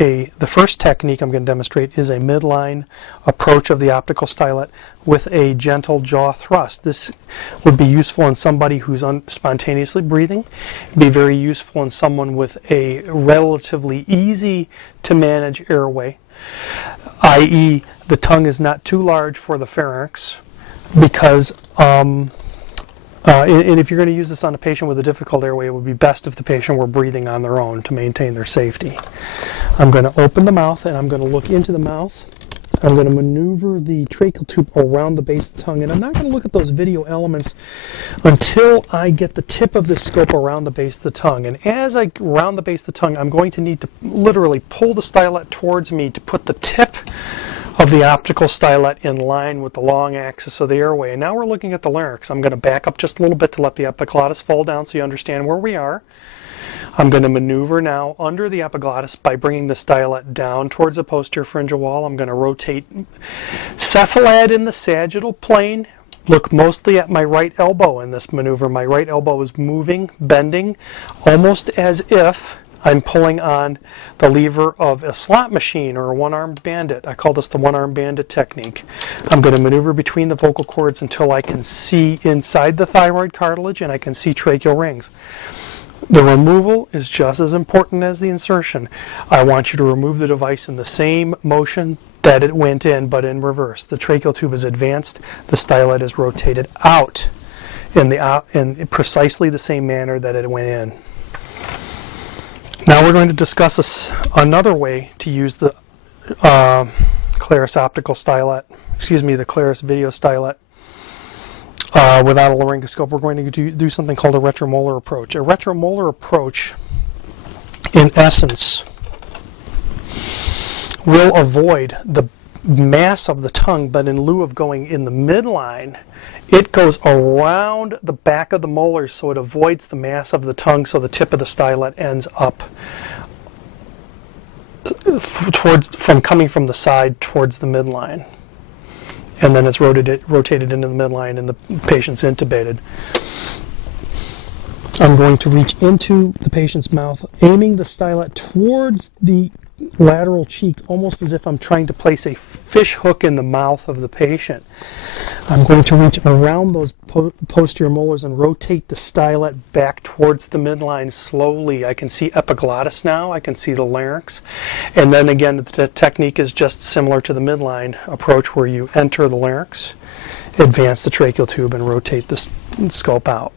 the first technique I'm going to demonstrate is a midline approach of the optical stylet with a gentle jaw thrust. This would be useful in somebody who's spontaneously breathing. It'd be very useful in someone with a relatively easy to manage airway, i.e. the tongue is not too large for the pharynx, because and if you're going to use this on a patient with a difficult airway, it would be best if the patient were breathing on their own to maintain their safety. I'm going to open the mouth and I'm going to look into the mouth. I'm going to maneuver the tracheal tube around the base of the tongue, and I'm not going to look at those video elements until I get the tip of the scope around the base of the tongue. And as I round the base of the tongue, I'm going to need to literally pull the stylet towards me to put the tip of the optical stylet in line with the long axis of the airway. And now we're looking at the larynx. I'm going to back up just a little bit to let the epiglottis fall down so you understand where we are. I'm going to maneuver now under the epiglottis by bringing the stylet down towards the posterior pharyngeal wall. I'm going to rotate cephalad in the sagittal plane. Look mostly at my right elbow in this maneuver. My right elbow is moving, bending, almost as if I'm pulling on the lever of a slot machine or a one-armed bandit. I call this the one-armed bandit technique. I'm going to maneuver between the vocal cords until I can see inside the thyroid cartilage and I can see tracheal rings. The removal is just as important as the insertion. I want you to remove the device in the same motion that it went in, but in reverse. The tracheal tube is advanced, the stylet is rotated out in precisely the same manner that it went in. Now we're going to discuss another way to use the Claris optical stylet, the Claris video stylet without a laryngoscope. We're going to do something called a retromolar approach. A retromolar approach, in essence, will avoid the mass of the tongue, but in lieu of going in the midline, it goes around the back of the molars, so it avoids the mass of the tongue, so the tip of the stylet ends up coming from the side towards the midline. And then it's rotated into the midline and the patient's intubated. I'm going to reach into the patient's mouth, aiming the stylet towards the lateral cheek, almost as if I'm trying to place a fish hook in the mouth of the patient. I'm going to reach around those posterior molars and rotate the stylet back towards the midline slowly. I can see epiglottis now, I can see the larynx, and then again the technique is just similar to the midline approach, where you enter the larynx, advance the tracheal tube, and rotate the scope out.